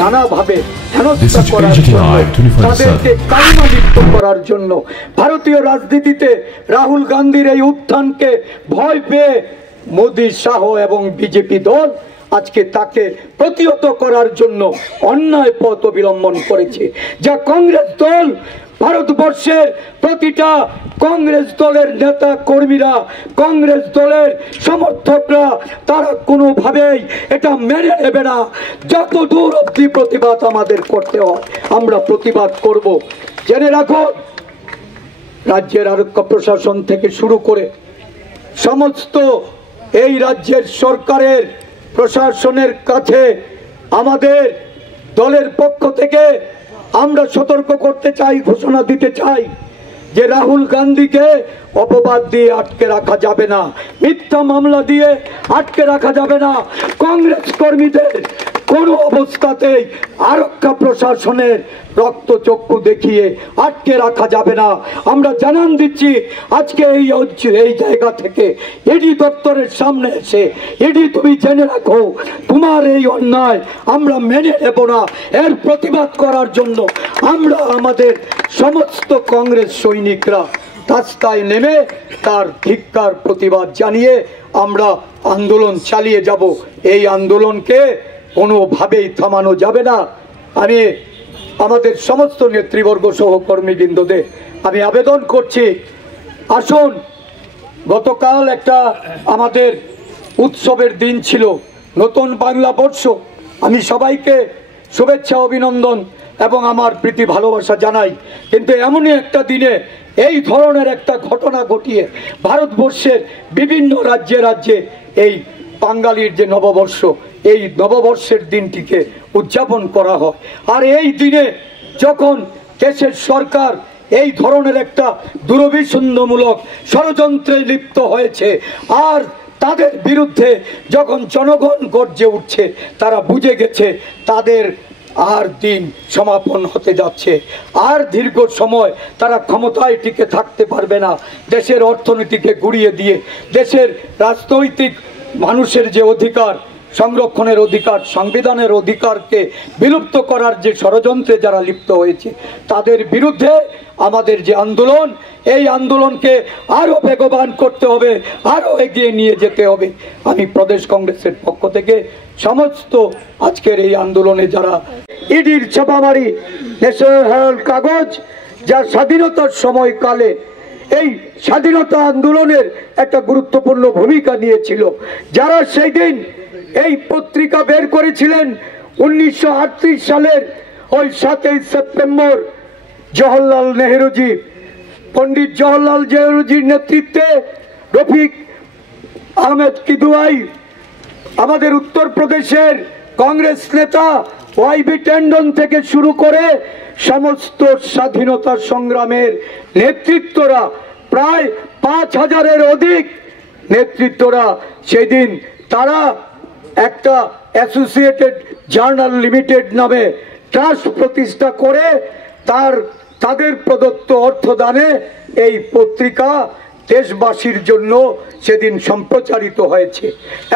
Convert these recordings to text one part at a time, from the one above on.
নানাভাবে হেনস্থা তাদেরকে কালিমালিপ্ত করার জন্য ভারতীয় রাজনীতিতে রাহুল গান্ধীর এই উত্থানকে ভয় পেয়ে মোদী, শাহ এবং বিজেপি দল আজকে তাকে প্রতিহত করার জন্য অন্যায় পথ অবলম্বন করেছে। যা কংগ্রেস দল, ভারতবর্ষের প্রতিটা কংগ্রেস দলের নেতা কর্মীরা, কংগ্রেস দলের সমর্থকরা তারা কোনোভাবেই এটা মেনে নেবে না। যত দূর অব্দি প্রতিবাদ আমাদের করতে হয় আমরা প্রতিবাদ করব। জেনে রাখো, রাজ্যের আরক্ষা প্রশাসন থেকে শুরু করে সমস্ত এই রাজ্যের সরকারের প্রশাসনের কাছে আমাদের দলের পক্ষ থেকে আমরা সতর্ক করতে চাই, ঘোষণা দিতে চাই যে রাহুল গান্ধীকে অপবাদ দিয়ে আটকে রাখা যাবে না, মিথ্যা মামলা দিয়ে আটকে রাখা যাবে না। কংগ্রেস কর্মীদের কোনো অবস্থাতেই আরক্ষা প্রশাসনের রক্তচক্ষু দেখিয়ে আটকে রাখা যাবে না। আমরা জানান দিচ্ছি আজকে এই জায়গা থেকে ইডি দপ্তরের সামনে এসে, ইডি তুমি জেনে রাখো তোমার এই অন্যায় আমরা মেনে নেব না। এর প্রতিবাদ করার জন্য আমরা আমাদের সমস্ত কংগ্রেস সৈনিকরা রাস্তায় নেমে তার ধিক্কার প্রতিবাদ জানিয়ে আমরা আন্দোলন চালিয়ে যাব। এই আন্দোলনকে কোনোভাবেই থামানো যাবে না। আমি আমাদের সমস্ত নেতৃবর্গ সহকর্মীবৃন্দদের আমি আবেদন করছি, আসুন, গতকাল একটা আমাদের উৎসবের দিন ছিল, নতুন বাংলা বর্ষ। আমি সবাইকে শুভেচ্ছা, অভিনন্দন এবং আমার প্রীতি ভালোবাসা জানাই। কিন্তু এমনই একটা দিনে এই ধরনের একটা ঘটনা ঘটিয়ে ভারতবর্ষের বিভিন্ন রাজ্যে রাজ্যে এই বাঙালির যে নববর্ষ, এই নববর্ষের দিনটিকে উদযাপন করা হয়। আর এই দিনে যখন দেশের সরকার এই ধরনের একটা দুরভিসন্ধমূলক ষড়যন্ত্রে লিপ্ত হয়েছে আর তাদের বিরুদ্ধে যখন জনগণ গর্জে উঠছে, তারা বুঝে গেছে তাদের আর দিন সমাপন হতে যাচ্ছে, আর দীর্ঘ সময় তারা ক্ষমতায় টিকে থাকতে পারবে না। দেশের অর্থনীতিকে গুড়িয়ে দিয়ে দেশের রাজনৈতিক মানুষের যে অধিকার, সংরক্ষণের অধিকার, সংবিধানের অধিকারকে বিলুপ্ত করার যে ষড়যন্ত্রে যারা লিপ্ত হয়েছে তাদের বিরুদ্ধে আমাদের যে আন্দোলন, এই আন্দোলনকে আরো বেগবান করতে হবে, আরো এগিয়ে নিয়ে যেতে হবে। আমি প্রদেশ কংগ্রেসের পক্ষ থেকে সমস্ত আজকের এই আন্দোলনে যারা ইডির ছাপামারি, ন্যাশনাল হেরাল্ড কাগজ যা স্বাধীনতার সময়কালে এই স্বাধীনতা আন্দোলনের একটা গুরুত্বপূর্ণ ভূমিকা নিয়েছিল, যারা সেই দিন এই পত্রিকা বের করেছিলেন 1938 সালের ওই 7ই সেপ্টেম্বর জওহরলাল নেহরুজি, পণ্ডিত জওহরলাল নেহরুজির নেতৃত্বে রফিক আহমেদ কিদওয়াই, আমাদের উত্তরপ্রদেশের কংগ্রেস নেতা ওয়াইবি ট্যান্ডন থেকে শুরু করে সমস্ত স্বাধীনতা সংগ্রামের নেতৃত্বরা, প্রায় 5000-এর অধিক নেতৃত্বরা সেদিন তারা একটা অ্যাসোসিয়েটেড জার্নাল লিমিটেড নামে ট্রাস্ট প্রতিষ্ঠা করে তাদের প্রদত্ত অর্থদানে এই পত্রিকা দেশবাসীর জন্য সেদিন সম্প্রচারিত হয়েছে।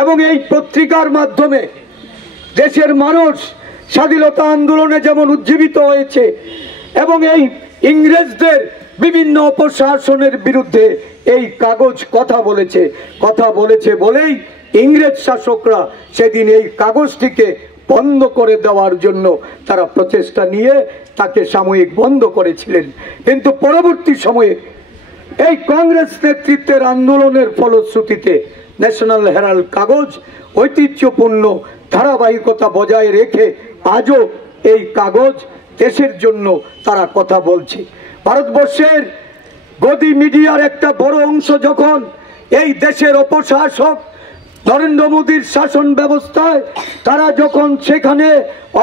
এবং এই পত্রিকার মাধ্যমে দেশের মানুষ স্বাধীনতা আন্দোলনে যেমন উজ্জীবিত হয়েছে এবং এই ইংরেজদের বিভিন্ন অপশাসনের বিরুদ্ধে এই কাগজ কথা বলেছে বলেই ইংরেজ শাসকরা সেদিন এই কাগজটিকে বন্ধ করে দেওয়ার জন্য তারা প্রচেষ্টা নিয়ে তাকে সাময়িক বন্ধ করেছিলেন। কিন্তু পরবর্তী সময়ে এই কংগ্রেস নেতৃত্বের আন্দোলনের ফলশ্রুতিতে ন্যাশনাল হেরাল্ড কাগজ ঐতিহ্যপূর্ণ ধারাবাহিকতা বজায় রেখে আজও এই কাগজ দেশের জন্য তারা কথা বলছে। ভারতবর্ষের গদি মিডিয়ার একটা বড় অংশ যখন এই দেশের অপশাসক নরেন্দ্র মোদীর শাসন ব্যবস্থায় তারা যখন সেখানে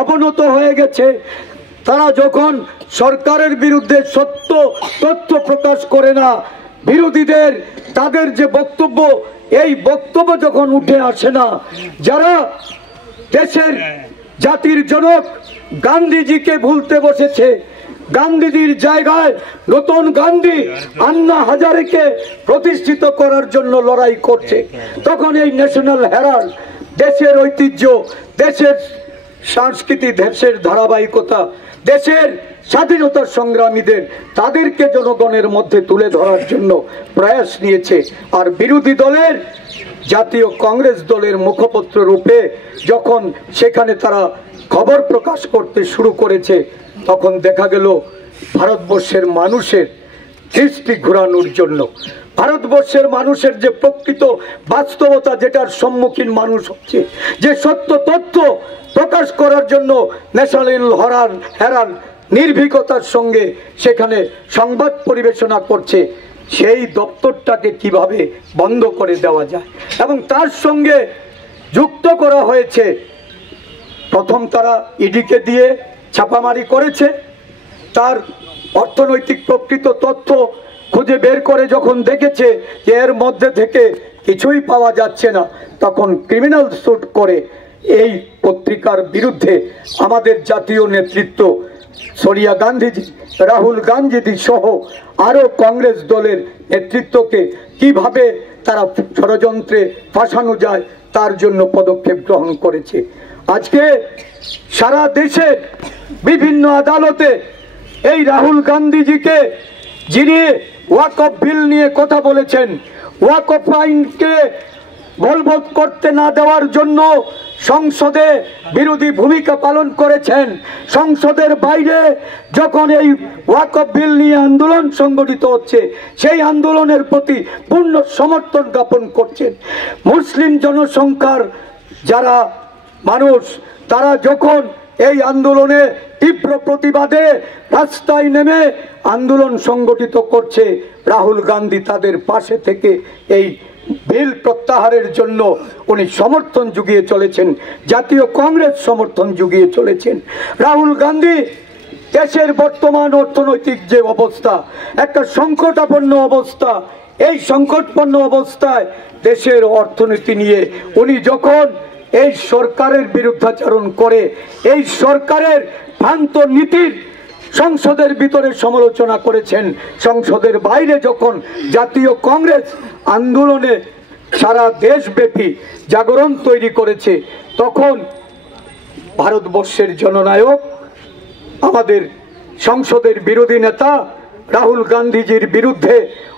অবনত হয়ে গেছে, তারা যখন সরকারের বিরুদ্ধে সত্য তথ্য প্রকাশ করে না, বিরোধীদের তাদের যে বক্তব্য, এই বক্তব্য যখন উঠে আসে না, যারা দেশের জাতির জনক গান্ধীজিকে ভুলতে বসেছে, গান্ধীজির জায়গায় নতুন গান্ধী আন্না হাজারেকে প্রতিষ্ঠিত করার জন্য লড়াই করছে, তখন এই ন্যাশনাল হেরাল্ড দেশের ঐতিহ্য, দেশের সংস্কৃতি, দেশের ধারাবাহিকতা, দেশের স্বাধীনতা সংগ্রামীদের তাদেরকে জনগণের মধ্যে তুলে ধরার জন্য প্রয়াস নিয়েছে। আর বিরোধী দলের জাতীয় কংগ্রেস দলের মুখপত্র রূপে যখন সেখানে তারা খবর প্রকাশ করতে শুরু করেছে, তখন দেখা গেল ভারতবর্ষের মানুষের দৃষ্টি ঘোরানোর জন্য, ভারতবর্ষের মানুষের যে প্রকৃত বাস্তবতা যেটার সম্মুখীন মানুষ হচ্ছে, যে সত্য তথ্য প্রকাশ করার জন্য ন্যাশনাল হেরাল্ড নির্ভীকতার সঙ্গে সেখানে সংবাদ পরিবেশনা করছে, সেই দপ্তরটাকে কিভাবে বন্ধ করে দেওয়া যায়। এবং তার সঙ্গে যুক্ত করা হয়েছে, প্রথম তারা ইডিকে দিয়ে ছাপামারি করেছে, তার অর্থনৈতিক প্রকৃত তথ্য খুঁজে বের করে যখন দেখেছে যে এর মধ্যে থেকে কিছুই পাওয়া যাচ্ছে না, তখন ক্রিমিনাল স্যুট করে এই পত্রিকার বিরুদ্ধে আমাদের জাতীয় নেতৃত্ব সোনিয়া গান্ধীজি, রাহুল গান্ধী সহ আরো কংগ্রেস দলের নেতৃত্বকে কিভাবে তারা ষড়যন্ত্রে ফাঁসানো যায় তার জন্য পদক্ষেপ গ্রহণ করেছে। আজকে সারা দেশে বিভিন্ন আদালতে এই রাহুল গান্ধীজিকে, যিনি ওয়াকফ বিল নিয়ে কথা বলেছেন, ওয়াকফ আইনকে বলবৎ করতে না দেওয়ার জন্য সংসদে বিরোধী ভূমিকা পালন করেছেন, সংসদের বাইরে যখন এই ওয়াকফ বিল নিয়ে আন্দোলন সংগঠিত হচ্ছে সেই আন্দোলনের প্রতি পূর্ণ সমর্থন জ্ঞাপন করছেন। মুসলিম জনসংখ্যার যারা মানুষ তারা যখন এই আন্দোলনে তীব্র প্রতিবাদে রাস্তায় নেমে আন্দোলন সংগঠিত করছে, রাহুল গান্ধী তাদের পাশে থেকে এই বিল প্রত্যাহারের জন্য উনি সমর্থন জুগিয়ে চলেছেন, জাতীয় কংগ্রেস সমর্থন জুগিয়ে চলেছেন। রাহুল গান্ধী দেশের বর্তমান অর্থনৈতিক যে অবস্থা, একটা সংকটাপন্ন অবস্থা, এই সংকটপন্ন অবস্থায় দেশের অর্থনীতি নিয়ে উনি যখন এই সরকারের বিরুদ্ধাচরণ করে, এই সরকারের ভ্রান্ত নীতির সংসদের ভিতরে সমালোচনা করেছেন, সংসদের বাইরে যখন জাতীয় কংগ্রেস আন্দোলনে সারা দেশব্যাপী জাগরণ তৈরি করেছে, তখন ভারতবর্ষের জননায়ক আমাদের সংসদের বিরোধী নেতা রাহুল গান্ধীজির বিরুদ্ধে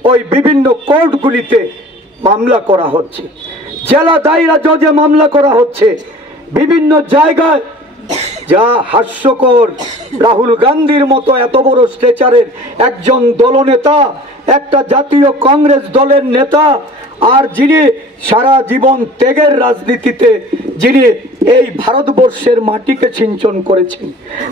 ওই বিভিন্ন কোর্টগুলিতে মামলা করা হচ্ছে, জেলা দায়রা জজে মামলা করা হচ্ছে, বিভিন্ন জায়গায়। যা হাস্যকর, রাহুল গান্ধীর মতো এত বড় স্ট্রেচারের একজন দলনেতা, একটা জাতীয় কংগ্রেস দলের নেতা, আর যিনি সারা জীবন ত্যাগের রাজনীতিতে যিনি এই ভারতবর্ষের মাটিকে সিঞ্চন করেছেন,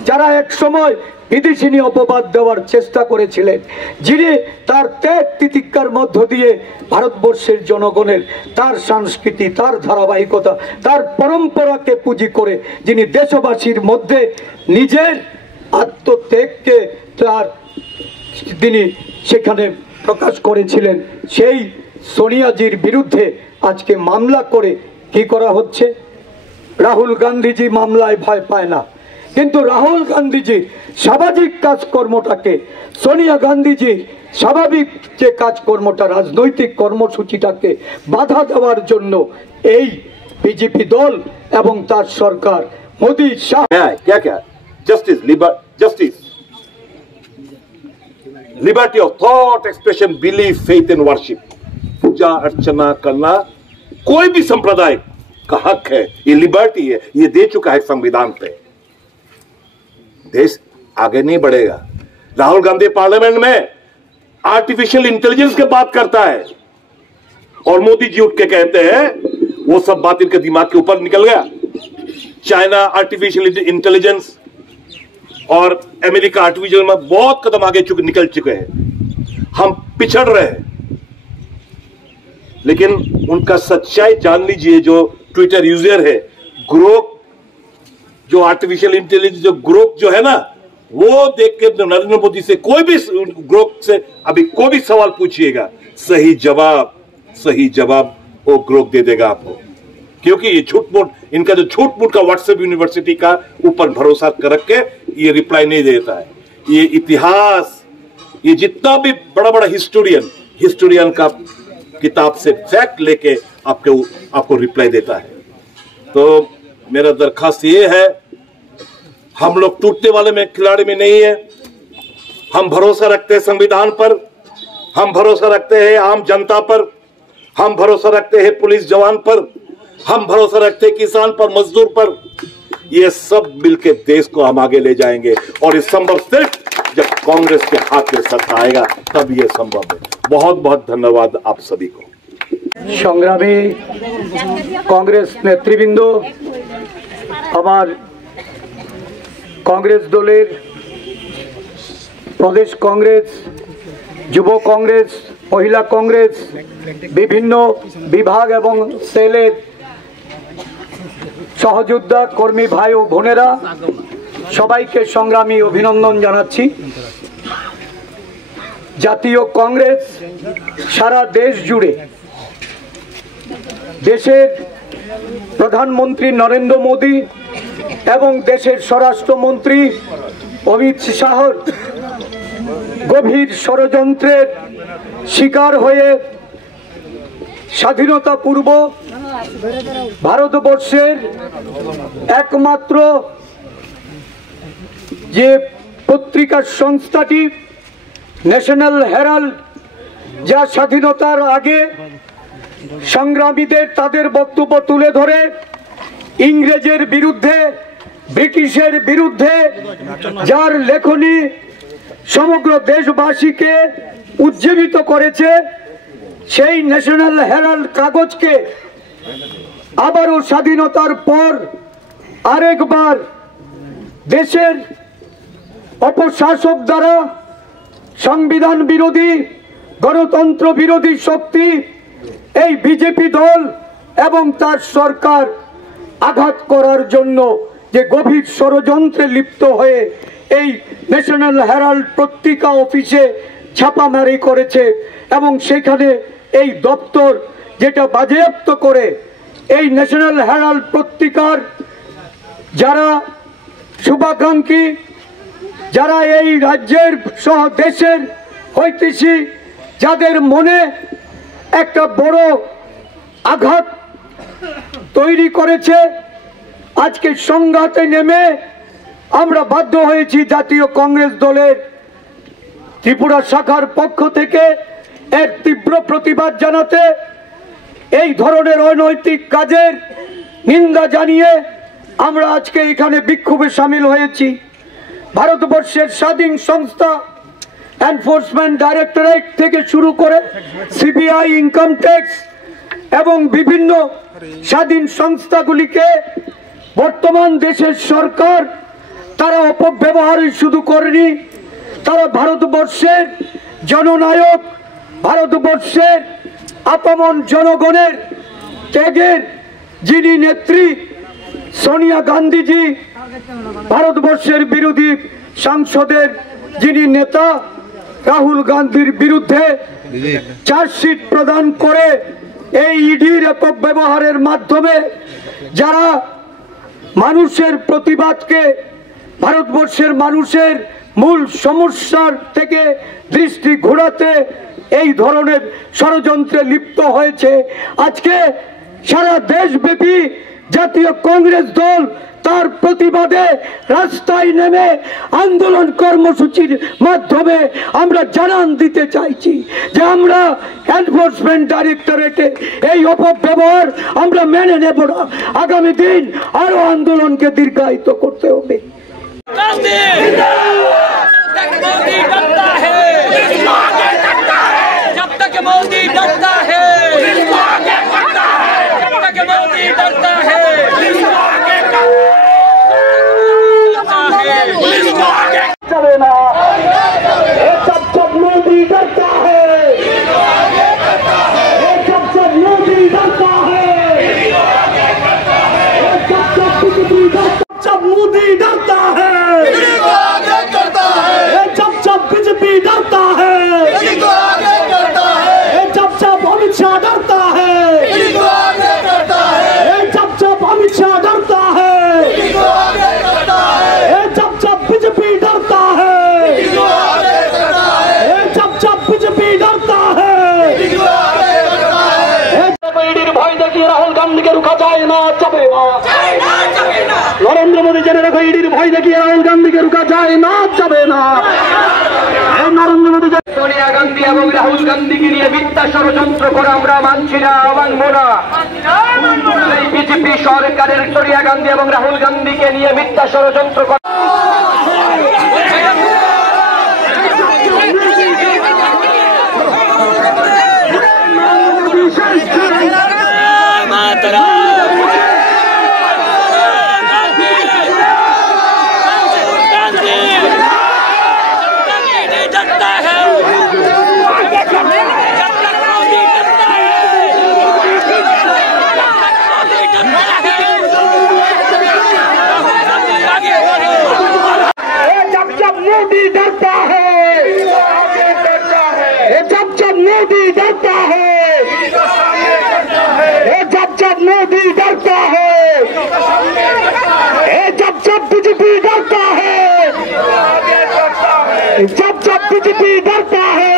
যারা এক সময় বিদেশিনী অপবাদ দেওয়ার চেষ্টা করেছিলেন, যিনি তার ত্যাগ তিতিক্ষার মধ্য দিয়ে ভারতবর্ষের জনগণের তার সংস্কৃতি, তার ধারাবাহিকতা, তার পরম্পরাকে পুঁজি করে যিনি দেশবাসীর মধ্যে নিজের আত্মত্যাগকে তিনি সেখানে প্রকাশ করেছিলেন, সেই সোনিয়াজির বিরুদ্ধে আজকে মামলা করে কি করা হচ্ছে? রাহুল গান্ধীজি মামলায় ভয় পায় না, কিন্তু রাহুল গান্ধীজির সামাজিক কাজকর্মটাকে, সোনিয়া গান্ধীজির স্বাভাবিক যে কাজকর্মটা, রাজনৈতিক কর্মসূচিটাকে বাধা দেওয়ার জন্য এই বিজেপি দল এবং তার সরকার Modi Shah justice, justice, liberty of thought, expression, belief, faith and worship, पूजा अर्चना करना कोई भी संप्रदाय का हक है, ये लिबर्टी है, ये दे चुका है संविधान पे। देश आगे नहीं बढ़ेगा। राहुल गांधी पार्लियामेंट में आर्टिफिशियल इंटेलिजेंस की बात करता है और मोदी जी उठ के कहते हैं वो सब बात इनके दिमाग के ऊपर निकल गया। चाइना आर्टिफिशियल इंटेलिजेंस और अमेरिका आर्टिफिशियल में बहुत कदम आगे निकल चुके हैं, हम पिछड़ रहे हैं। लेकिन उनका सच्चाई जान लीजिए, जो ट्विटर यूजर है ग्रोक, जो आर्टिफिशियल इंटेलिजेंस जो ग्रोक जो है ना, वो देख के नरेंद्र मोदी से कोई भी ग्रोक से अभी कोई भी सवाल पूछिएगा, सही जवाब वो ग्रोक दे देगा आपको, क्योंकि ये झूठ-मूठ, इनका जो झूठ-मूठ का व्हाट्सएप यूनिवर्सिटी का ऊपर भरोसा रख के ये रिप्लाई नहीं देता है। ये इतिहास, ये जितना भी बड़ा बड़ा हिस्टोरियन का किताब से फैक्ट लेके आपको रिप्लाई देता है। तो मेरा दरखास्त ये है, हम लोग टूटने वाले में खिलाड़ी में नहीं है। हम भरोसा रखते हैं संविधान पर, हम भरोसा रखते हैं आम जनता पर, हम भरोसा रखते हैं पुलिस जवान पर, हम भरोसा रखते हैं किसान पर, मजदूर पर। ये सब मिलके देश को हम आगे ले जाएंगे और ये संभव सिर्फ जब कांग्रेस के हाथ में सत्ता आएगा, तब ये संभव है। बहुत बहुत धन्यवाद आप सभी को। সংগ্রামী কংগ্রেস নেতৃবৃন্দ, আমার কংগ্রেস দলের প্রদেশ কংগ্রেস, যুব কংগ্রেস, মহিলা কংগ্রেস, বিভিন্ন বিভাগ এবং সেলের সহযোদ্ধা কর্মী ভাই ও বোনেরা, সবাইকে সংগ্রামী অভিনন্দন জানাচ্ছি। জাতীয় কংগ্রেস সারা দেশ জুড়ে দেশের প্রধানমন্ত্রী নরেন্দ্র মোদী এবং দেশের স্বরাষ্ট্রমন্ত্রী অমিত শাহর গভীর ষড়যন্ত্রের শিকার হয়ে স্বাধীনতা পূর্ব ভারতবর্ষের একমাত্র যে পত্রিকা সংস্থাটি ন্যাশনাল হেরাল্ড, যা স্বাধীনতার আগে সংগ্রামীদের তাদের বক্তব্য তুলে ধরে ইংরেজের বিরুদ্ধে, ব্রিটিশের বিরুদ্ধে যার লেখনী সমগ্র দেশবাসীকে উজ্জীবিত করেছে, সেই ন্যাশনাল হেরাল্ড কাগজকে আবারও স্বাধীনতার পর আরেকবার দেশের অপশাসক দ্বারা সংবিধান বিরোধী, গণতন্ত্র বিরোধী শক্তি এই বিজেপি দল এবং তার সরকার আঘাত করার জন্য যে গভীর ষড়যন্ত্রে লিপ্ত হয়ে এই ন্যাশনাল হেরাল্ড পত্রিকা অফিসে ছাপামারি করেছে এবং সেখানে এই দপ্তর যেটা বাজেয়াপ্ত করে এই ন্যাশনাল হেরাল্ড পত্রিকার যারা শুভাকাঙ্ক্ষী, যারা এই রাজ্যের সহ দেশের হইতেছি, যাদের মনে একটা বড় আঘাত তৈরি করেছে, আজকে সংঘাতে নেমে আমরা বাধ্য হয়েছি জাতীয় কংগ্রেস দলের ত্রিপুরা শাখার পক্ষ থেকে এর তীব্র প্রতিবাদ জানাতে, এই ধরনের অনৈতিক কাজের নিন্দা জানিয়ে আমরা আজকে এখানে বিক্ষোভে সামিল হয়েছি। ভারতবর্ষের স্বাধীন সংস্থা এনফোর্সমেন্ট ডাইরেক্টরেট থেকে শুরু করে সিবিআই, ইনকাম ট্যাক্স এবং বিভিন্ন স্বাধীন সংস্থাগুলিকে বর্তমান দেশের সরকার তারা অপব্যবহারই শুধু করেনি, তারা ভারতবর্ষের জননায়ক, ভারতবর্ষের আপামর জনগণের ত্যাগের যিনি নেত্রী সোনিয়া গান্ধীজি, ভারতবর্ষের বিরোধী সংসদের যিনি নেতা রাহুল গান্ধীর বিরুদ্ধে চার্জশিট প্রদান করে এই ইডির অপব্যবহারের মাধ্যমে যারা মানুষের প্রতিবাদকে, ভারতবর্ষের মানুষের মূল সমস্যার থেকে দৃষ্টি ঘোরাতে এই ধরনের ষড়যন্ত্রে লিপ্ত হয়েছে। আজকে সারা দেশব্যাপী জাতীয় কংগ্রেস দল তার প্রতিবাদে রাস্তায় নেমে আন্দোলন কর্মসূচির মাধ্যমে আমরা জানান দিতে চাইছি যে আমরা এনফোর্সমেন্ট ডাইরেক্টরেটে এই অপব্যবহার আমরা মেনে নেব না। আগামী দিন আরো আন্দোলনকে দীর্ঘায়িত করতে হবে। গান্ধীকে রুখা যায় না, যাবে না। নরেন্দ্র মোদী জেনে রাখো, ইডির ভয় দেখিয়ে রাহুল গান্ধীকে রুখা যায় না, যাবে না। নরেন্দ্র মোদী সোনিয়া গান্ধী এবং রাহুল গান্ধীকে নিয়ে মিথ্যা ষড়যন্ত্র করে আমরা মানছি না, মানব না। এই বিজেপি সরকারের সোনিয়া গান্ধী এবং রাহুল গান্ধীকে নিয়ে মিথ্যা ষড়যন্ত্র করে जब बीजेपी डरता है,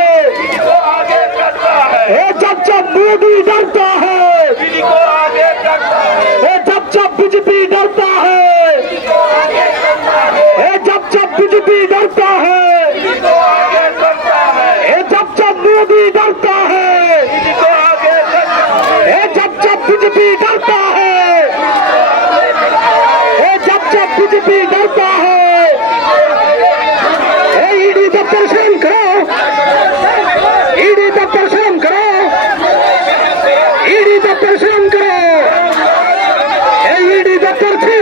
जब मोदी डरता है, जब बीजेपी डरता है, जब बीजेपी डरता है, जब मोदी डरता है, जब बीजेपी डरता है, जब बीजेपी डरता है। ईडी दफ्तर शाम करो, ईडी दफ्तर शाम करो, ईडी दफ्तर शाम करो, ईडी दफ्तर छी,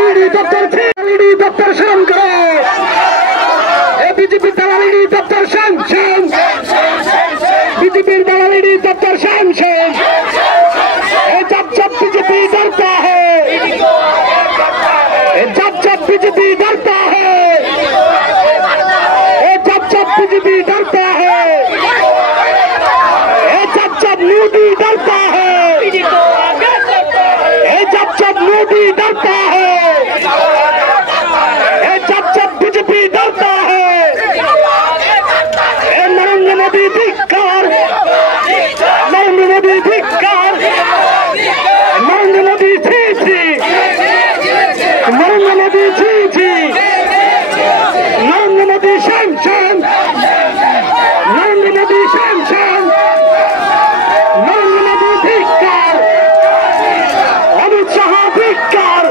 ईडी दफ्तर छी, ईडी दफ्तर शाम करो, बीजेपी दलाल ईडी दफ्तर शाम, बीजेपी दलाल ईडी दफ्तर शाम। जब बीजेपी डरता है, जब बीजेपी डरता है, जब बीजेपी डरता है, जब मोदी डरता है, जब मोदी डरता है, जब बीजेपी डरता है। नरेंद्र मोदी धिक्कार, नरेंद्र मोदी धिक्कार, नरेंद्र मोदी छी, नरेंद्र मोदी छी, नरेंद्र मोदी शाम, नरेंद्र मोदी शाम, नरेंद्र मोदी धिक्कार, अमित शाह धिक्कार,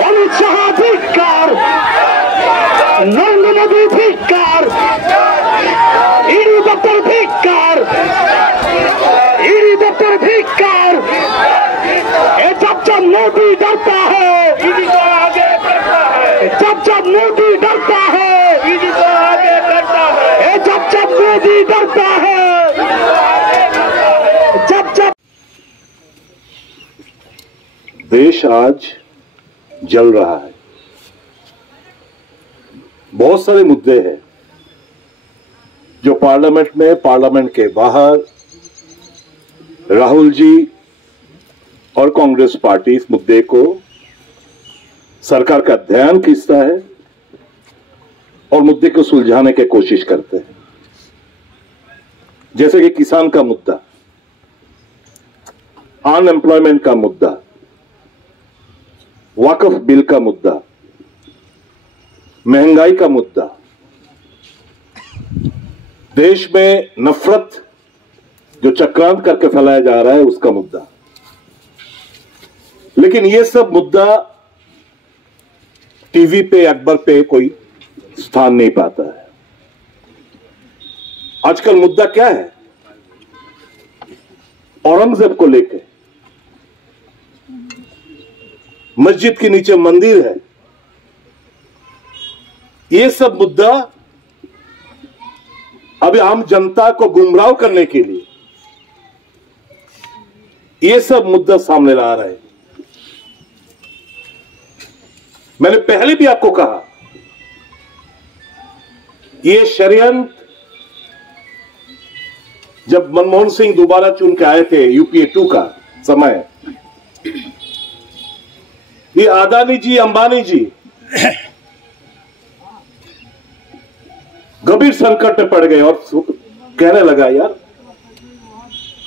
अमित शाह धिक्कार, नरेंद्र मोदी धिक्कार, ईडी दफ्तर धिक्कार, ईडी दफ्तर धिक्कार। जब मोदी डरता है, जब मोदी डरता है, जब मोदी डरता है, जब देश आज जल रहा है। बहुत सारे मुद्दे हैं जो पार्लियामेंट में, पार्लियामेंट के बाहर राहुल जी और कांग्रेस पार्टी इस मुद्दे को सरकार का ध्यान खींचता है और मुद्दे को सुलझाने की कोशिश करते हैं। जैसे कि किसान का मुद्दा, अनएम्प्लॉयमेंट का मुद्दा, वक्फ बिल का मुद्दा, महंगाई का मुद्दा, देश में नफरत जो चक्रांत करके फैलाया जा रहा है उसका मुद्दा। लेकिन ये सब मुद्दा टीवी पे, अखबार पे कोई स्थान नहीं पाता है। आजकल मुद्दा क्या है? औरंगजेब को लेकर मस्जिद के नीचे मंदिर है, ये सब मुद्दा अभी आम जनता को गुमराह करने के लिए ये सब मुद्दा सामने ला रहे हैं। मैंने पहले भी आपको कहा, ये षड्यंत्र जब मनमोहन सिंह दोबारा चुन के आए थे यूपीए 2 का समय, ये अदानी जी, अंबानी जी गंभीर संकट में पड़ गए और कहने लगा, यार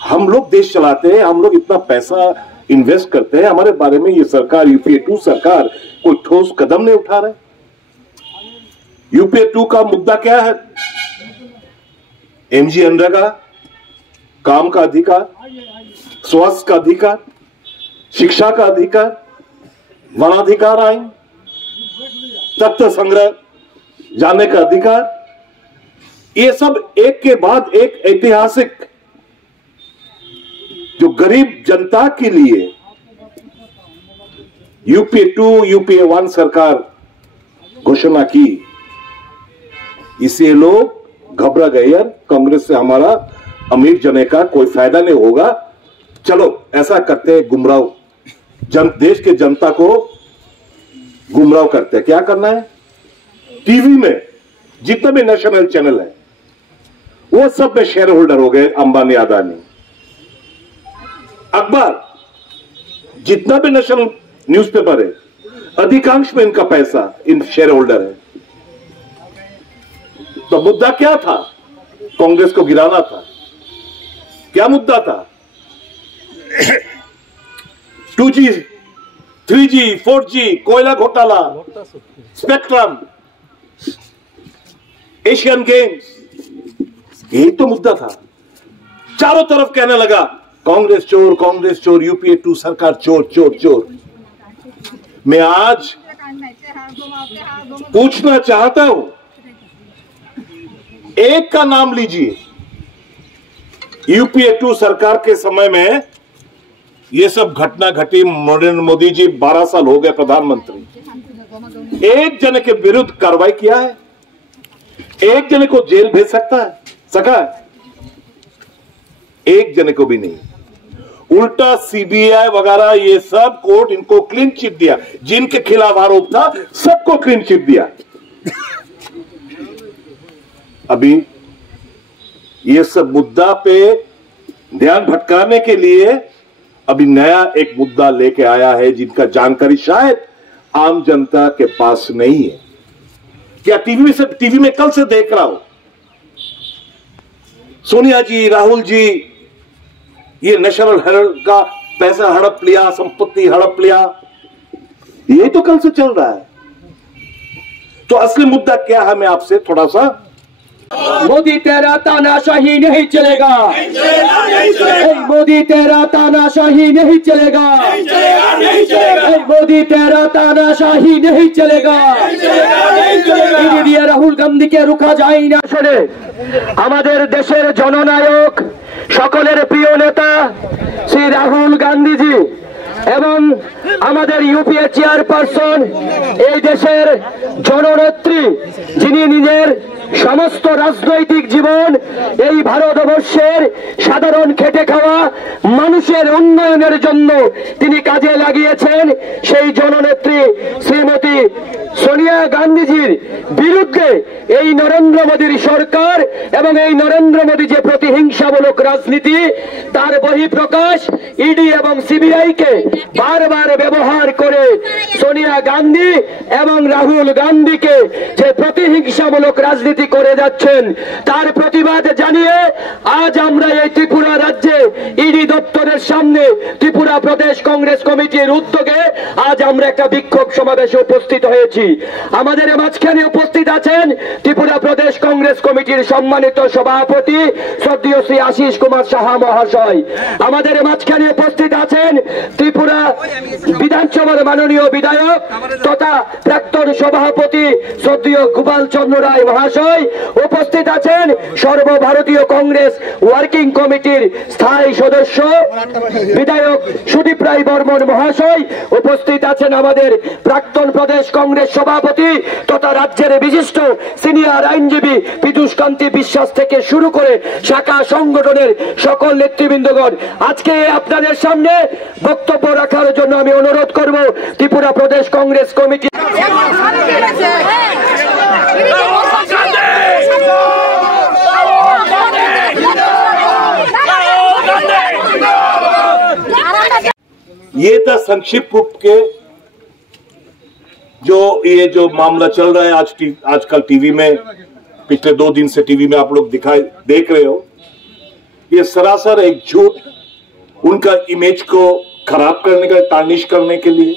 हम लोग देश चलाते हैं, हम लोग इतना पैसा इन्वेस्ट करते हैं, हमारे बारे में ये सरकार, यूपीए 2 सरकार कोई ठोस कदम नहीं उठा रहे। यूपीए 2 का मुद्दा क्या है? एमजी अनरेगा, काम का अधिकार, स्वास्थ्य का अधिकार, शिक्षा का अधिकार, वनाधिकार आइन, तथ्य संग्रह जानने का अधिकार, ये सब एक के बाद एक ऐतिहासिक जो गरीब जनता के लिए यूपीए 2, यूपीए 1 सरकार घोषणा की, इसे लोग घबरा गए, यार कांग्रेस से हमारा अमीर जने का कोई फायदा नहीं होगा, चलो ऐसा करते हैं, गुमराह देश के जनता को गुमराह करते हैं। क्या करना है? टीवी में जितने भी नेशनल चैनल है वो सब में शेयर होल्डर हो गए अंबानी अदानी। अखबार जितना भी नेशनल न्यूज़पेपर है अधिकांश में इनका पैसा इन शेयर होल्डर है। तो मुद्दा क्या था? कांग्रेस को गिराना था। क्या मुद्दा था? 2G, 3G, 4G, कोयला घोटाला, स्पेक्ट्रम, एशियन गेम्स, यही तो मुद्दा था। चारों तरफ कहने लगा कांग्रेस चोर, कांग्रेस चोर, यूपीए 2 सरकार चोर चोर चोर। मैं आज पूछना चाहता हूं, एक का नाम लीजिए, यूपीए 2 सरकार के समय में ये सब घटना घटी। नरेंद्र मोदी जी 12 साल हो गए प्रधानमंत्री, एक जने के विरुद्ध कार्रवाई किया है? एक जने को जेल भेज सका है? एक जने को भी नहीं। उल्टा सीबीआई वगैरह ये सब कोर्ट इनको क्लीन चिट दिया, जिनके खिलाफ आरोप था सबको क्लीन चिट दिया। अभी ये सब मुद्दा पे ध्यान भटकाने के लिए अभी नया एक मुद्दा लेके आया है, जिनका जानकारी शायद आम जनता के पास नहीं है। क्या टीवी में कल से देख रहा हूं, सोनिया जी, राहुल जी ये नेशनल हेराल्ड का पैसा हड़प लिया, संपत्ति हड़प लिया, ये तो कल से चल रहा है। तो असली मुद्दा क्या है? मैं आपसे थोड़ा सा, मोदी तेरा तानाशाही नहीं चलेगा, मोदी तेरा तानाशाही नहीं चलेगा, मोदी तेरा तानाशाही नहीं चलेगा। রাহুল গান্ধীকে রুখা যায় না। আসলে আমাদের দেশের জননায়ক, সকলের প্রিয় নেতা শ্রী রাহুল গান্ধীজি এবং আমাদের ইউপিএ চেয়ারপারসন, এই দেশের জননেত্রী, যিনি নিজের সমস্ত রাজনৈতিক জীবন এই ভারতবর্ষের সাধারণ খেটে খাওয়া মানুষের উন্নয়নের জন্য তিনি কাজে লাগিয়েছেন, সেই জননেত্রী শ্রীমতী সোনিয়া গান্ধীজির বিরুদ্ধে এই নরেন্দ্র মোদীর সরকার এবং এই নরেন্দ্র মোদী যে প্রতিহিংসামূলক রাজনীতি, তার বহিঃপ্রকাশ ইডি এবং সিবিআই কে বারবার ব্যবহার করে সোনিয়া গান্ধী এবং রাহুল গান্ধীকে যে প্রতিহিংসামূলক রাজনীতি করে যাচ্ছেন, তার প্রতিবাদ জানিয়ে আজ আমরা এই ত্রিপুরা রাজ্যে ইডি দপ্তরের সামনে ত্রিপুরা প্রদেশ কংগ্রেস কমিটির উদ্যোগে আজ আমরা একটা বিক্ষোভ সমাবেশে উপস্থিত হয়েছি। আমাদের মাঝখানে উপস্থিত আছেন ত্রিপুরা প্রদেশ কংগ্রেস কমিটির সম্মানিত সভাপতি শ্রদ্ধেয় শ্রী আশিস কুমার সাহা মহাশয়। আমাদের মাঝখানে উপস্থিত আছেন ত্রিপুরা বিধানসভার মাননীয় বিধায়ক তথা প্রাক্তন সভাপতি শ্রদ্ধেয় গোপাল চন্দ্র রায় মহাশয়। উপস্থিত আছেন সর্বভারতীয় কংগ্রেস ওয়ার্কিং কমিটির স্থায়ী সদস্য বিধায়ক সুদীপ রায় বর্মন মহাশয়। উপস্থিত আছেন আমাদের প্রাক্তন প্রদেশ কংগ্রেস সভাপতি তথা রাজ্যের বিশিষ্ট সিনিয়র আইনজীবী পীযূষ কান্তি বিশ্বাস থেকে শুরু করে শাখা সংগঠনের সকল নেতৃবৃন্দগণ। আজকে আপনাদের সামনে বক্তব্য রাখার জন্য আমি অনুরোধ করব ত্রিপুরা প্রদেশ কংগ্রেস কমিটি। ये था संक्षिप्त रूप के जो मामला चल रहा है आजकल टीवी में, पिछले 2 दिन से टीवी में आप लोग देख रहे हो। ये सरासर एक झूठ, उनका इमेज को खराब करने का, टार्निश करने के लिए,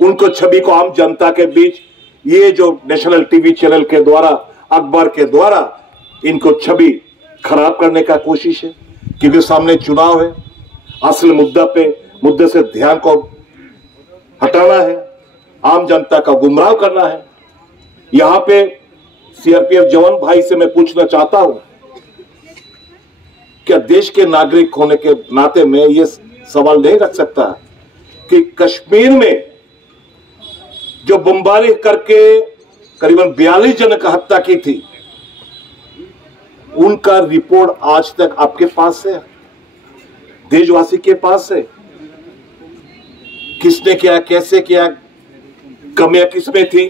उनको छवि को आम जनता के बीच ये जो नेशनल टीवी चैनल के द्वारा, अखबार के द्वारा इनको छवि खराब करने का कोशिश है। क्योंकि सामने चुनाव है, असल मुद्दे से ध्यान को हटाना है, आम जनता का गुमराह करना है। यहां पे सीआरपीएफ जवान भाई से मैं पूछना चाहता हूं, क्या देश के नागरिक होने के नाते मैं ये सवाल नहीं रख सकता कि कश्मीर में जो बमबारी करके करीबन 42 जन का हत्या की थी, उनका रिपोर्ट आज तक आपके पास है, देशवासी के पास है? किसने किया, कैसे किया, कमियां किसमें थी?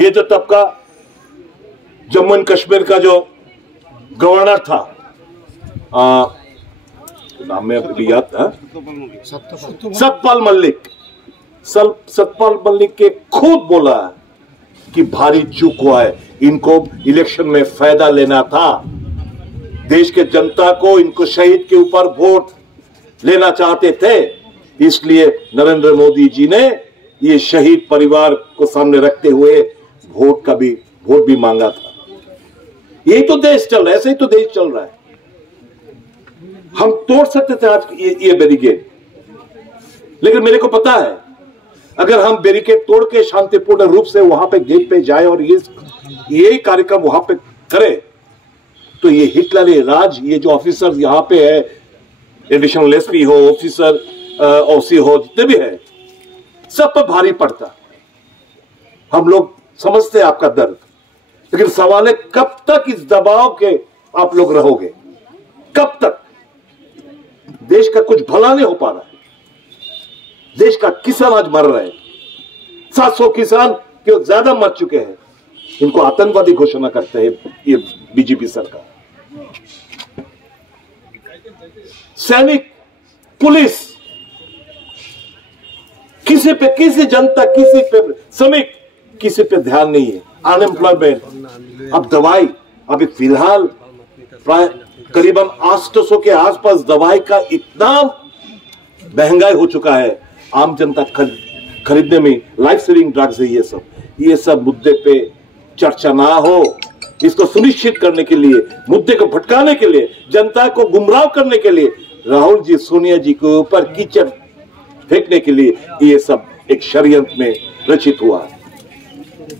ये जो तबका जम्मू एंड कश्मीर का जो गवर्नर था, नाम में अभी याद था, सतपाल मलिक के खुद बोला कि भारी चूक हुआ है, इनको इलेक्शन में फायदा लेना था, देश के जनता को इनको शहीद के ऊपर वोट लेना चाहते थे, इसलिए नरेंद्र मोदी जी ने ये शहीद परिवार को सामने रखते हुए वोट भी मांगा था। यही तो देश चल रहा है, ऐसे ही तो देश चल रहा है। हम तोड़ सकते थे आज ये बैरिकेड, लेकिन मेरे को पता है अगर हम बैरिकेड तोड़ के शांतिपूर्ण रूप से वहां पे गेट पे जाए और ये कार्यक्रम वहां पे करे, तो ये हिटलरी राज, ये जो ऑफिसर यहां पे है, एडिशनल एसपी हो, ऑफिसर ओसी हो, जितने भी है, सब पर भारी पड़ता। हम लोग समझते हैं आपका दर्द, लेकिन सवाल है कब तक इस दबाव के आप लोग रहोगे? कब तक? देश का कुछ भला नहीं हो पा रहा है, देश का किसान आज मर रहे हैं, 700 किसान क्यों ज्यादा मर चुके हैं, इनको आतंकवादी घोषणा करते हैं ये बीजेपी सरकार। सैनिक, पुलिस, किसी जनता, किसी पे श्रमिक, किसी पे ध्यान नहीं है। अनएम्प्लॉयमेंट, अब दवाई, अभी फिलहाल प्राय करीबन 800 के आसपास दवाई का इतना महंगाई हो चुका है, आम जनता खरीदने में, लाइफ सेविंग ड्रग्स है ये सब मुद्दे पे चर्चा ना हो, इसको सुनिश्चित करने के लिए, मुद्दे को भटकाने के लिए, जनता को गुमराह करने के लिए, राहुल जी सोनिया जी के ऊपर कीचड़ फेंकने के लिए ये सब एक षड्यंत्र में रचित हुआ।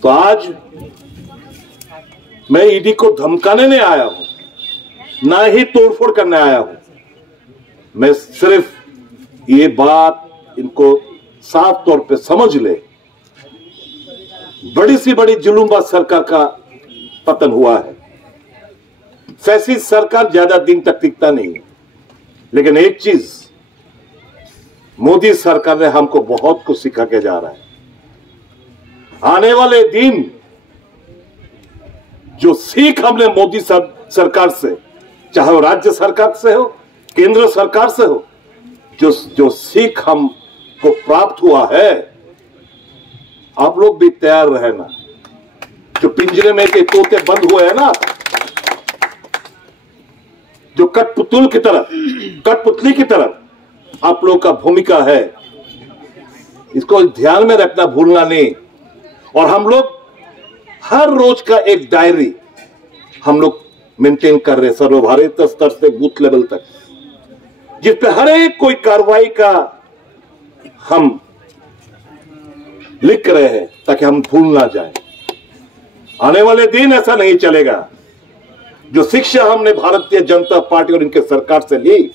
तो आज मैं ईडी को धमकाने नहीं आया हूं, ना ही तोड़फोड़ करने आया हूं। मैं सिर्फ ये बात इनको साफ तौर पे समझ ले, बड़ी सी बड़ी जुलूमबाज सरकार का पतन हुआ है। फैसिस्ट सरकार ज्यादा दिन तक टिकता नहीं है, लेकिन एक चीज मोदी सरकार ने हमको बहुत कुछ सिखा के जा रहा है। आने वाले दिन जो सीख हमने मोदी सरकार से, चाहे वो राज्य सरकार से हो, केंद्र सरकार से हो, जो सीख हमको प्राप्त हुआ है, आप लोग भी तैयार रहना। जो पिंजरे में के तोते बंद हुए हैं ना, जो कठपुतली की तरह आप लोग का भूमिका है, इसको ध्यान में रखना, भूलना नहीं। और हम लोग हर रोज का एक डायरी हम लोग मेंटेन कर रहे हैं, सर्वभारतीय स्तर से बूथ लेवल तक, जिस पे हर एक कोई कार्रवाई का हम लिख रहे हैं ताकि हम भूल ना जाए। आने वाले दिन ऐसा नहीं चलेगा। जो शिक्षा हमने भारतीय जनता पार्टी और इनके सरकार से ली,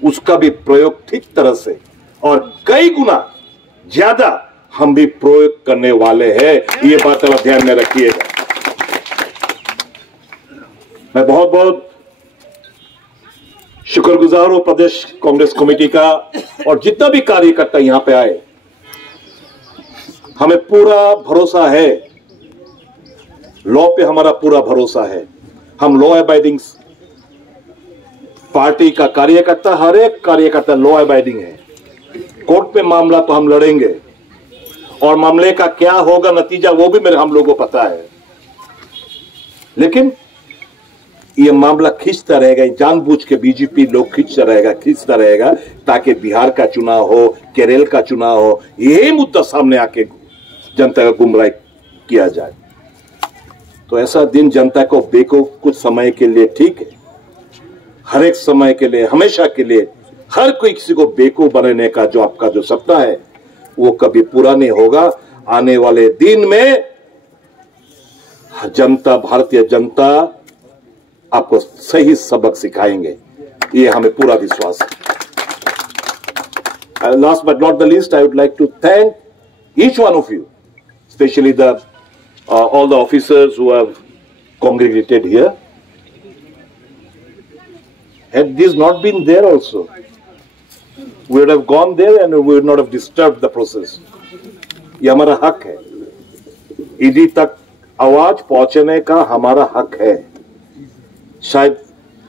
उसका भी प्रयोग ठीक तरह से और कई गुना ज्यादा हम भी प्रयोग करने वाले हैं, ये बात आप ध्यान में रखिएगा। मैं बहुत बहुत शुक्रगुजार हूं प्रदेश कांग्रेस कमेटी का और जितना भी कार्यकर्ता यहां पे आए। हमें पूरा भरोसा है, लॉ पे हमारा पूरा भरोसा है। हम लॉ अबाइडिंग पार्टी का कार्यकर्ता, हर एक कार्यकर्ता लॉ अबाइडिंग है। कोर्ट पे मामला तो हम लड़ेंगे और मामले का क्या होगा नतीजा वो भी हम लोगों को पता है, लेकिन ये मामला खींचता रहेगा, जानबूझ के बीजेपी लोग खींचता रहेगा ताकि बिहार का चुनाव हो, केरल का चुनाव हो, यही मुद्दा सामने आके जनता का गुमराह किया जाए। तो ऐसा दिन जनता को बेवकूफ कुछ समय के लिए ठीक है, हर एक समय के लिए, हमेशा के लिए हर कोई किसी को बेवकूफ बनाने का जो आपका जो सपना है वो कभी पूरा नहीं होगा। आने वाले दिन में जनता, भारतीय जनता आपको सही सबक सिखाएंगे, ये हमें पूरा विश्वास है। Last but not the least, I would like to thank each one of you, specially the all the officers who have congregated here. Had this not been there also, we would have gone there and we would not have disturbed the process. ये हमारा हक है, ED तक आवाज पहुंचने का हमारा हक है। शायद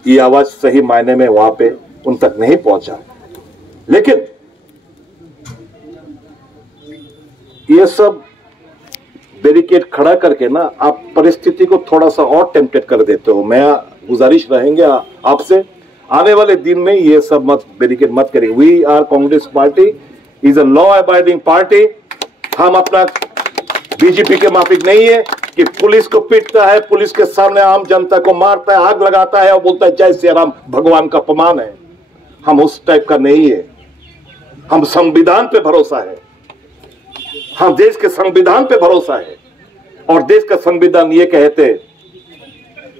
ये आवाज सही मायने में वहां पे उन तक नहीं पहुंचा, लेकिन ये सब बैरिकेड खड़ा करके ना आप परिस्थिति को थोड़ा सा और टेम्पटेड कर देते हो। मैं गुजारिश रहेंगे आपसे, आने वाले दिन में ये सब मत बैरिकेड मत करिए। We are Congress party is a law abiding party. हम अपना बीजेपी के माफिक नहीं है कि पुलिस को पीटता है, पुलिस के सामने आम जनता को मारता है, आग लगाता है और बोलता है जय श्री राम, भगवान का अपमान है। हम उस टाइप का नहीं है। हम संविधान पे भरोसा है, हाँ देश के संविधान पे भरोसा है, और देश का संविधान ये कहते हैं,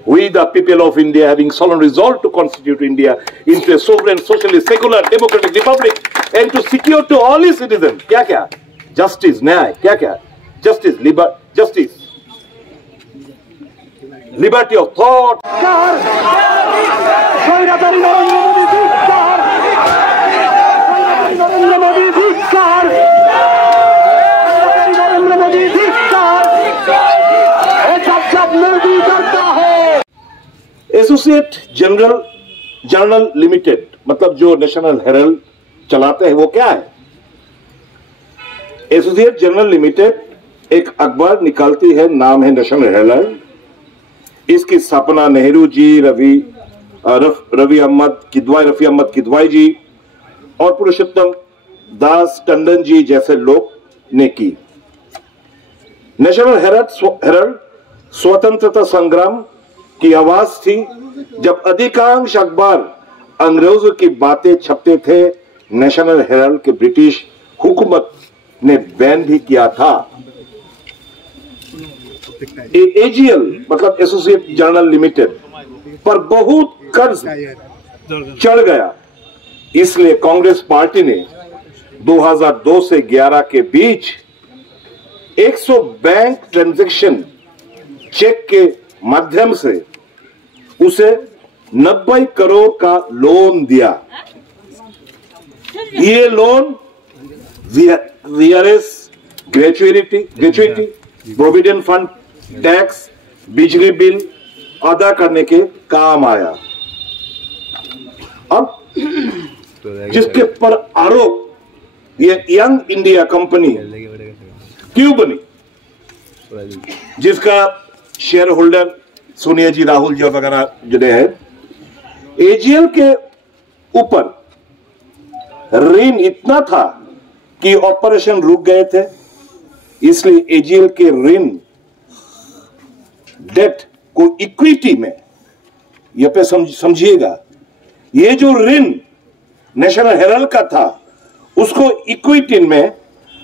we the people of India having solemn resolve to constitute India into a sovereign, socialist, secular, democratic republic and to secure to all its citizens क्या क्या justice, न्याय, क्या क्या justice, liberty of thought, associate journal limited, मतलब जो national Herald चलाते हैं वो क्या है? एसोसिएट जर्नल लिमिटेड एक अखबार निकालती है, नाम है नेशनल हेरल्ड। इसकी स्थापना नेहरू जी, रफी अहमद किदवाई जी और पुरुषोत्तम दास टंडन जी जैसे लोग ने की। नेशनल हेरल्ड स्वतंत्रता संग्राम की आवाज थी। जब अधिकांश अखबार अंग्रेजों की बातें छपते थे, नेशनल हेरल्ड के ब्रिटिश हुकूमत ने बैन भी किया था। एजीएल मतलब एसोसिएट जर्नल लिमिटेड पर बहुत कर्ज चढ़ गया, इसलिए कांग्रेस पार्टी ने 2002 से 11 के बीच 100 बैंक ट्रांजैक्शन चेक के माध्यम से उसे 90 करोड़ का लोन दिया। ये loan VRS, gratuity, provident fund, tax, बिजली बिल अदा करने के काम आया। अब जिसके पर आरोप, ये यंग इंडिया कंपनी क्यों बनी, जिसका शेयर होल्डर सोनिया जी, राहुल जी वगैरह जुड़े हैं, एजीएल के ऊपर ऋण इतना था कि ऑपरेशन रुक गए थे, इसलिए एजीएल के ऋण डेट को इक्विटी में, ये पे समझिएगा, ये जो ऋण नेशनल हेरल्ड का था उसको इक्विटी में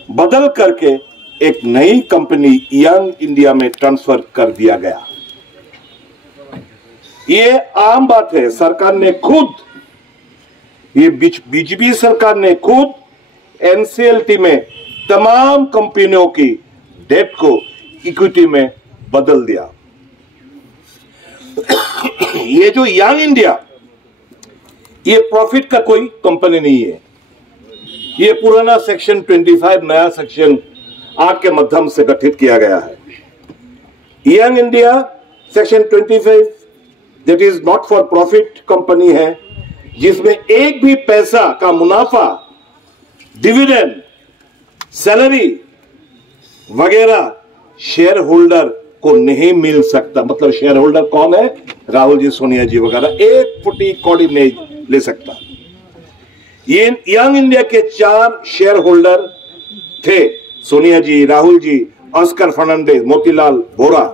बदल करके एक नई कंपनी यंग इंडिया में ट्रांसफर कर दिया गया। ये आम बात है, सरकार ने खुद, ये बीजेपी सरकार ने खुद एनसीएलटी में तमाम कंपनियों की डेट को इक्विटी में बदल दिया। ये जो यंग इंडिया, ये प्रॉफिट का कोई कंपनी नहीं है। ये पुराना सेक्शन 25 नया सेक्शन 8 के माध्यम से गठित किया गया है। Young India section 25 that is not for profit company है, जिसमें एक भी पैसा का मुनाफा, डिविडेंड, सैलरी वगैरह शेयर होल्डर को नहीं मिल सकता। मतलब शेयर होल्डर कौन है? राहुल जी, सोनिया जी वगैरह, एक फुटी कौड़ी नहीं ले सकता। ये यंग इंडिया के 4 शेयर होल्डर थे, सोनिया जी, राहुल जी, ऑस्कर फर्नांडिस, मोतीलाल वोरा।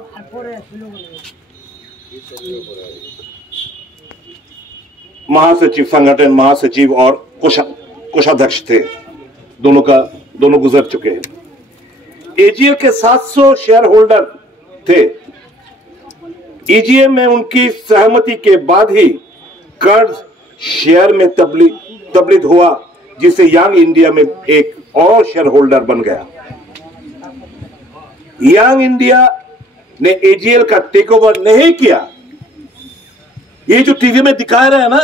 महासचिव, संगठन महासचिव और कोषाध्यक्ष थे, दोनों गुजर चुके हैं। एजीएल के 700 शेयर होल्डर थे। ईजीएम में उनकी सहमति के बाद ही कर्ज शेयर में तब्दील हुआ, जिससे यंग इंडिया में एक और शेयर होल्डर बन गया। यंग इंडिया ने एजीएल का टेक ओवर नहीं किया। ये जो टीवी में दिखा रहे हैं ना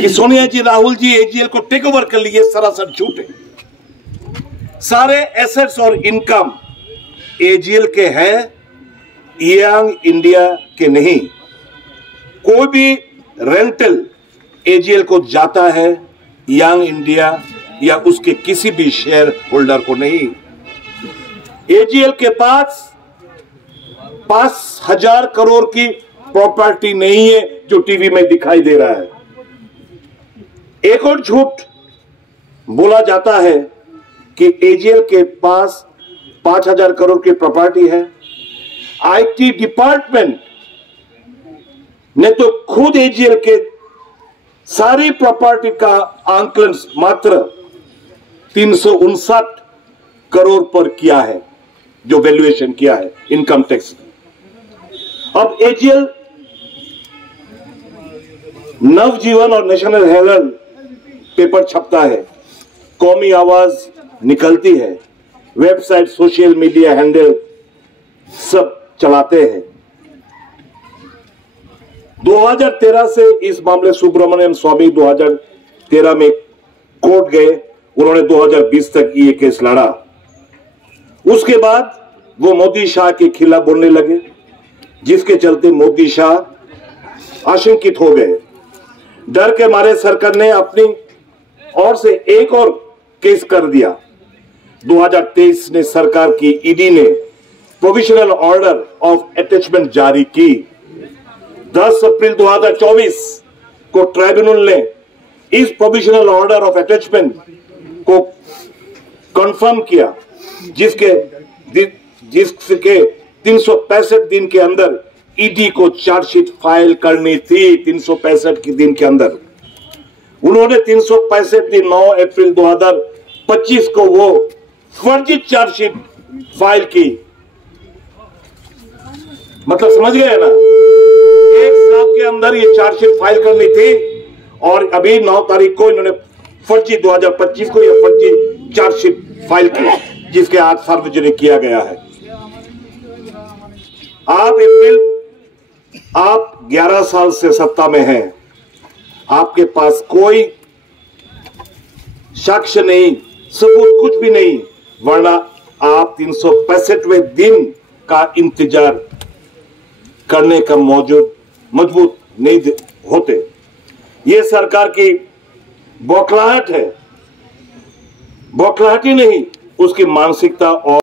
कि सोनिया जी, राहुल जी एजीएल को टेक ओवर कर लिए, सरासर झूठ है। सारे एसेट्स और इनकम एजीएल के हैं, यंग इंडिया के नहीं। कोई भी रेंटल एजीएल को जाता है, यंग इंडिया या उसके किसी भी शेयर होल्डर को नहीं। एजीएल के पास 5,000 करोड़ की प्रॉपर्टी नहीं है जो टीवी में दिखाई दे रहा है। एक और झूठ बोला जाता है कि एजीएल के पास 5,000 करोड़ की प्रॉपर्टी है। आईटी डिपार्टमेंट ने तो खुद एजीएल के सारी प्रॉपर्टी का आंकलन मात्र 359 करोड़ पर किया है, जो वैल्यूएशन किया है इनकम टैक्स। अब एजीएल नवजीवन और नेशनल हेराल्ड पेपर छपता है, कौमी आवाज निकलती है, वेबसाइट, सोशल मीडिया हैंडल सब चलाते हैं। 2013 से इस मामले सुब्रमण्यम स्वामी 2013 में कोर्ट गए, उन्होंने 2020 तक ये केस लड़ा। उसके बाद वो मोदी शाह के खिलाफ बोलने लगे, जिसके चलते मोदी शाह आशंकित हो गए। डर के मारे सरकार ने अपनी ओर से एक और केस कर दिया। 2023 में सरकार की ईडी ने प्रोविजनल ऑर्डर ऑफ अटैचमेंट जारी की। 10 अप्रैल 2024 को ट्राइब्यूनल ने इस प्रोविजनल ऑर्डर ऑफ अटैचमेंट को कंफर्म किया, जिसके 365 दिन के अंदर ईडी को चार्जशीट फाइल करनी थी। 365 दिन के अंदर उन्होंने 365 दिन 9 अप्रैल 2025 को वो फर्जी चार्जशीट फाइल की। मतलब समझ गए ना, एक साल के अंदर ये चार्जशीट फाइल करनी थी और अभी 9 तारीख को इन्होंने फर्जी 2025 को यह फर्जी चार्जशीट फाइल की, जिसके आज सार्वजनिक किया गया है। आप 11 साल से सत्ता में हैं, आपके पास कोई साक्ष्य नहीं, सबूत कुछ भी नहीं, वरना आप 365वें दिन का इंतजार करने का मजबूत नहीं होते। ये सरकार की बौखलाहट है, बौखलाहट ही नहीं, उसकी मानसिकता और